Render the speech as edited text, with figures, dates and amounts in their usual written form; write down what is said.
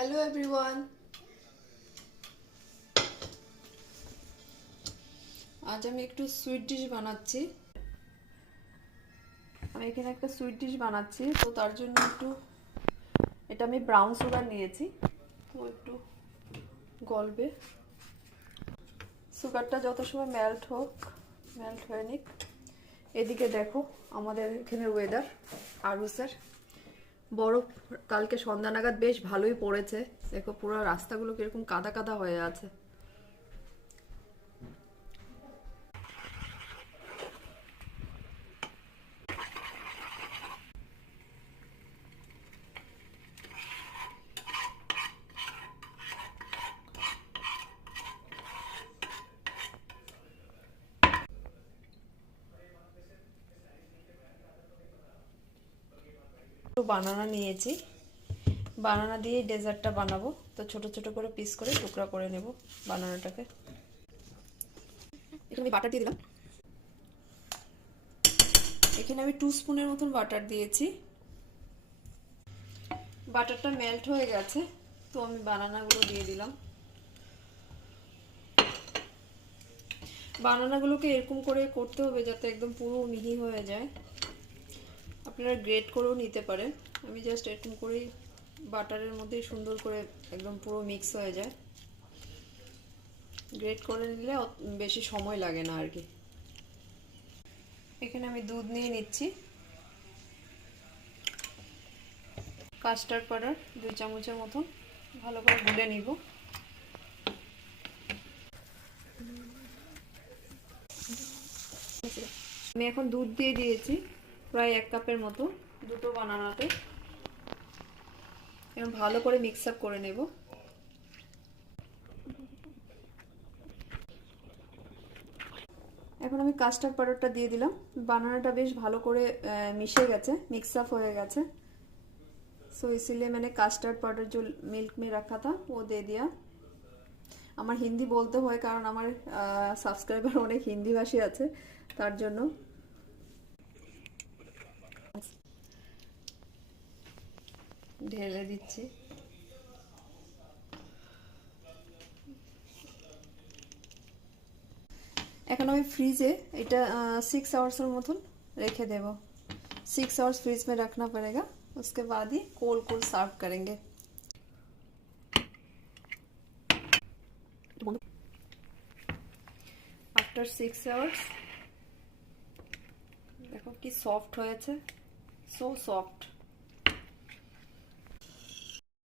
Hello everyone, আজ আমি একটু সুইট ডিশ বানাচ্ছি। আমি এখানে একটা সুইট ডিশ বানাচ্ছি, তো তার জন্য এটা আমি ব্রাউন সুগার নিয়েছি, তো একটু গলবে। সুগারটা যত সময় মেল্ট হয়ে নিক। এদিকে দেখো আমাদের এখানে ওয়েদার আরুসের বরফ কালকে সন্ধ্যা নাগাদ বেশ ভালোই পড়েছে। দেখো পুরো রাস্তাগুলো কিরকম কাদা কাদা হয়ে আছে। বানানা নিয়েছি, বানানা দিয়ে ডেজার্টটা বানাবো। তো ছোট ছোট করে পিস করে টুকরা করে নেব বানানাটাকে। এখানে আমি বাটার দিয়ে দিলাম। এখানে আমি 2 স্পুনের মতন বাটার দিয়েছি। বাটারটা মেল্ট হয়ে গেছে, তো আমি বানানাগুলো দিয়ে দিলাম। বানানাগুলোকে এরকম করে করতে হবে যাতে একদম পুরো মিহি হয়ে যায়। আপনারা গ্রেট করেও নিতে পারেন। আমি জাস্ট এরকম করেই বাটারের মধ্যে সুন্দর করে একদম পুরো মিক্স হয়ে যায়। গ্রেট করে নিলে বেশি সময় লাগে না আর কি। এখানে আমি দুধ নিয়ে নিচ্ছি, কাস্টার্ড পাউডার 2 চামচের মতন ভালো করে গুলে নিব। আমি এখন দুধ দিয়ে দিয়েছি প্রায় 1 কাপের মতো দুটো বানানাতে। এখন ভালো করে মিক্স আপ করে নেব। এখন আমি কাস্টার্ড পাউডারটা দিয়ে দিলাম। বানানাটা বেশ ভালো করে মিশে গেছে, मिक्स अप हो गया। सो इसीलिए मैंने कास्टार्ड पाउडर जो मिल्क में रखा था वो दे दिया। আমার হিন্দি বলতে হয় কারণ আমার সাবস্ক্রাইবার অনেক হিন্দি ভাষী আছে, তার জন্য। ঢেলে দিচ্ছি। এখন আমি फ्रीजे এটা 6 आवर्सের মতন রেখে দেব। 6 आवर्स फ्रीज में रखना पड़ेगा, उसके बाद ही कोल्ड कोल्ड सर्व करेंगे। आफ्टर 6 आवर्स देखो कि सॉफ्ट হয়েছে, সো সফট।